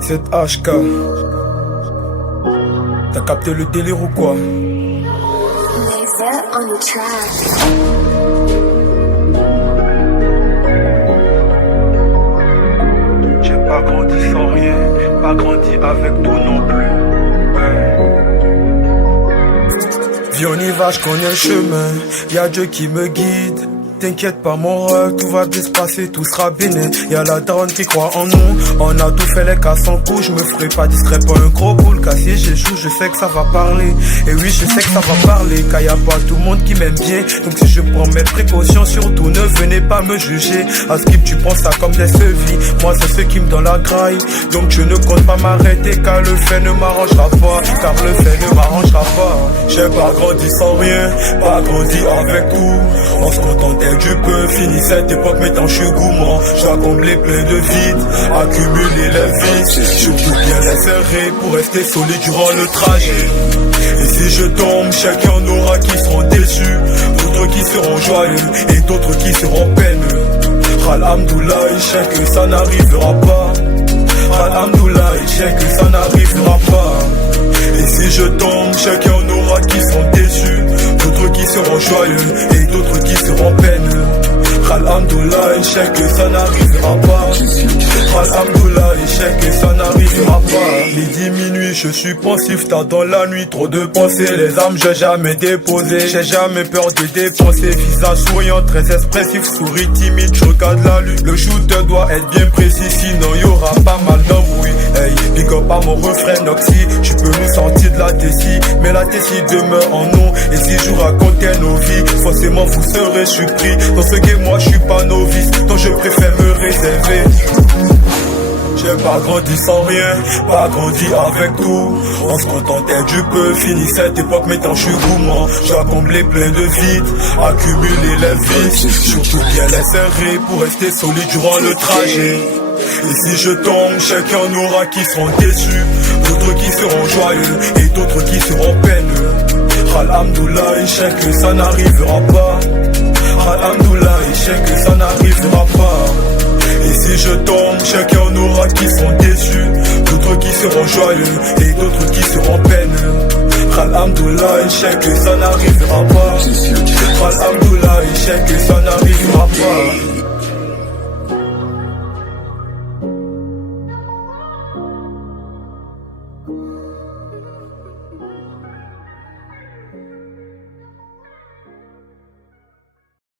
Cette HK, t'as capté le délire ou quoi? J'ai pas grandi sans rien, pas grandi avec tout non plus. Viens on y va, je connais le chemin, y'a Dieu qui me guide. T'inquiète pas mon rêve, tout va bien se passer, tout sera bénin. Y'a la daronne qui croit en nous, on a tout fait les cas sans coup. Je me ferai pas distrait pour un gros boule, car si j'échoue, je sais que ça va parler. Et oui, je sais que ça va parler, car y'a pas tout le monde qui m'aime bien. Donc si je prends mes précautions, surtout ne venez pas me juger. À skip, tu prends ça comme des sevis, moi c'est ceux qui me donnent la graille. Donc je ne compte pas m'arrêter, car le fait ne m'arrangera pas. Car le fait ne m'arrangera pas. J'ai pas grandi sans rien, pas grandi avec tout. On se contentait du peu, fini cette époque, maintenant je suis gourmand. J'ai comblé plein de vides, accumuler les vices. Surtout bien les serrer pour rester solide durant le trajet. Et si je tombe, chacun en aura qui seront déçus, d'autres qui seront joyeux et d'autres qui seront peineux. Alhamdoulilah, je sais que ça n'arrivera pas. Alhamdoulilah, je sais que ça n'arrivera pas. Et si je tombe, chacun en aura qui seront déçus, d'autres qui seront joyeux et d'autres qui seront peineux. Alhamdoulilah, je sais que ça n'arrivera pas. Alhamdoulilah, je sais que ça n'arrivera pas. Midi, minuit, je suis pensif, tard dans la nuit, trop de pensées. Les âmes, j'ai jamais déposé, j'ai jamais peur de dépenser. Visage souriant, très expressif, souris timide, je regarde la lune. Le shooter doit être bien précis, sinon y'aura pas mal d'embrouilles. Hey, big up à mon refrain Noxy, je peux nous sortir de la tessie, mais la tessie demeure en nous. Et si je racontais nos vies, forcément vous serez surpris. Dans ce game, moi je suis pas novice, donc je préfère me réserver. J'ai pas grandi sans rien, pas grandi avec tout. On se contentait du peu, fini cette époque, maintenant je suis gourmand. J'ai comblé plein de vides, accumulé les vices. Surtout bien les serrer pour rester solide durant le trajet. Et si je tombe, chacun en aura qui seront déçus, d'autres qui seront joyeux et d'autres qui seront peineux. Alhamdoulilah, je sais que ça n'arrivera pas. Alhamdoulilah, je sais que ça n'arrivera pas. Et si je tombe, chacun en aura qui seront déçus, d'autres qui seront joyeux et d'autres qui seront peineux. Alhamdoulilah, je sais que ça n'arrivera pas. Alhamdoulilah, je sais que ça n'arrivera pas.